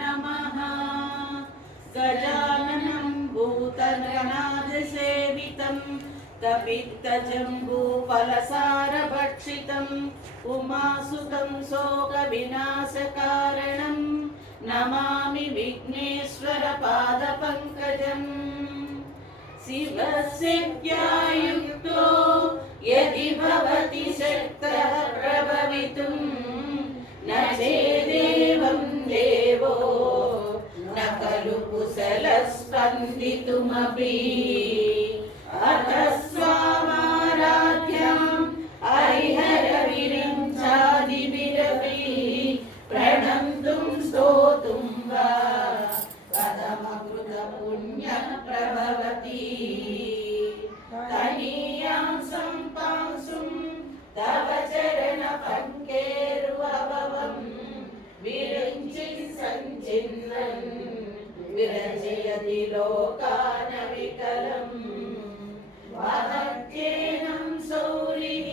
नमः गजाननं भूतगणाधिसेवितं कपित्तजम्बूफलसारभक्षितम् उमासुतं शोकविनाशकारणं नमामि विघ्नेश्वरपादपङ्कजम् शिवसेव्यायुक्तो यदि भवति कुशलस्पन्दितुमपि अतः स्वामाराध्याम् हरिहरविरिञ्चादिभिरपि प्रणन्तुं स्तोतुं वा कथमकृतपुण्यः प्रभवति तनीयां सम्पांसुं तव चरणपङ्केर्वभवं विरुञ्चिन् सञ्चिन्नन् विरचयति लोकानविकलम् वदत्येनं सौरिः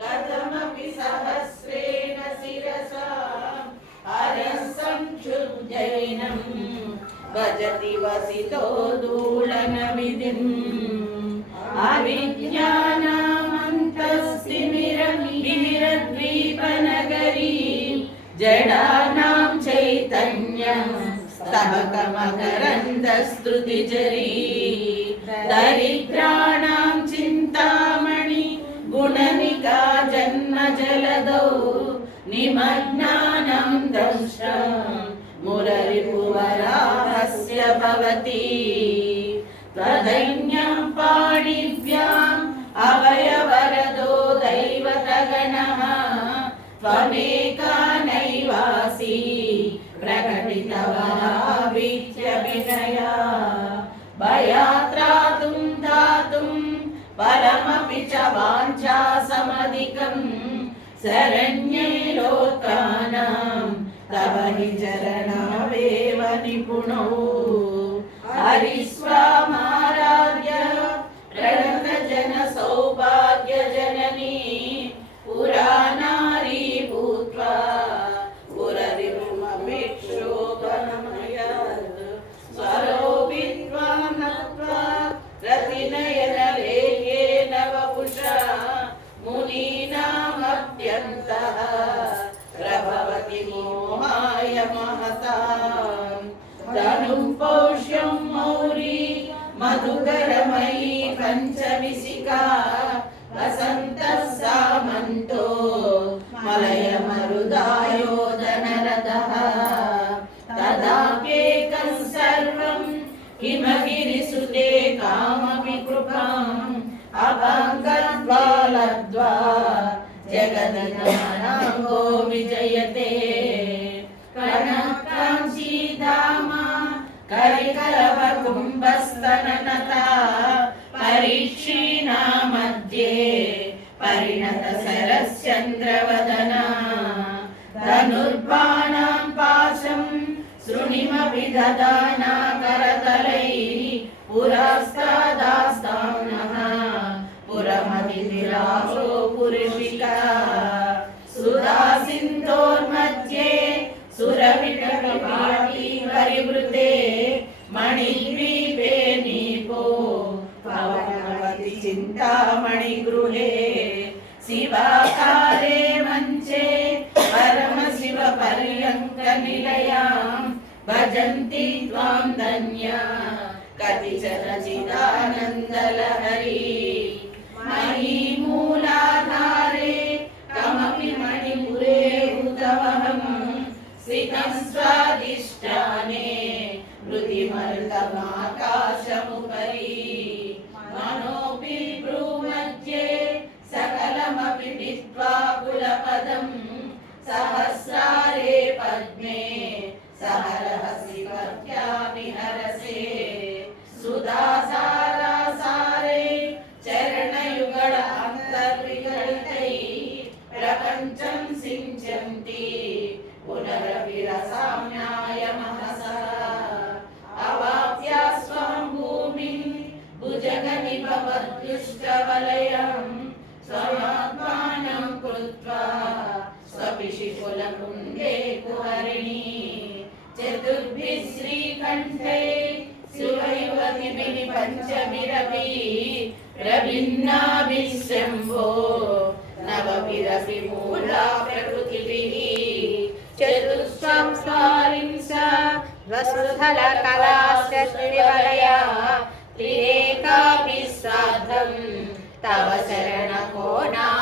कथमपि सहस्रेण शिरसा हरः संक्षुब्धैनं भजति वसितो दूलनविधिम् स्तबकमकरन्दस्तुतिजरी दरिद्राणां चिन्तामणि गुणनिका जन्मजलदौ निमग्नानां दंष्ट्रं मुररिपुवराहस्य भवति त्वदैन्यं पाणिभ्याम् अभयवरदो दैवतगणः त्वमेका नैवासि प्रकटितवराभित्यभिनया भयात्रातुं दातुं परमपि च वाञ्छासमधिकम् शरण्ये लोकानां तव हि चरणावेव निपुणौ हरिस्वामाराध्य प्रभवति मोहाय महताम् धनुं पौष्यं मौरी मधुकरमयी पञ्चविशिका वसन्तः सामन्तो मलयमरुदायोदनरथः तदाप्येकं सर्वं हिमगिरिसुते कामपि कृपाम् अभङ्गत्वा लब्ध्वा जगदनाङ्गो विजयते कनकांशीधामा करिकलवकुम्भस्तननता परीक्षीणा मध्ये परिणत सरश्चन्द्रवदना धनुर्बाणां पाशं शृणिमपि ददाना करतलैः सुरविटकपाटी परिवृते मणिद्वीपे नीपो पवनवति चिन्तामणिगृहे शिवाकारे मञ्चे परमशिवपर्यङ्कनिलयां भजन्ति त्वां धन्या कतिचन सहस्रारे पद्मे सहरहसि पिशिकुलकुन्दे कुहरिणी चतुर्भिः श्रीकण्ठे शिवैवतिभिः पञ्चभिरपि रविन्नाभिः शम्भो नवभिरपि मूला प्रकृतिभिः तव ना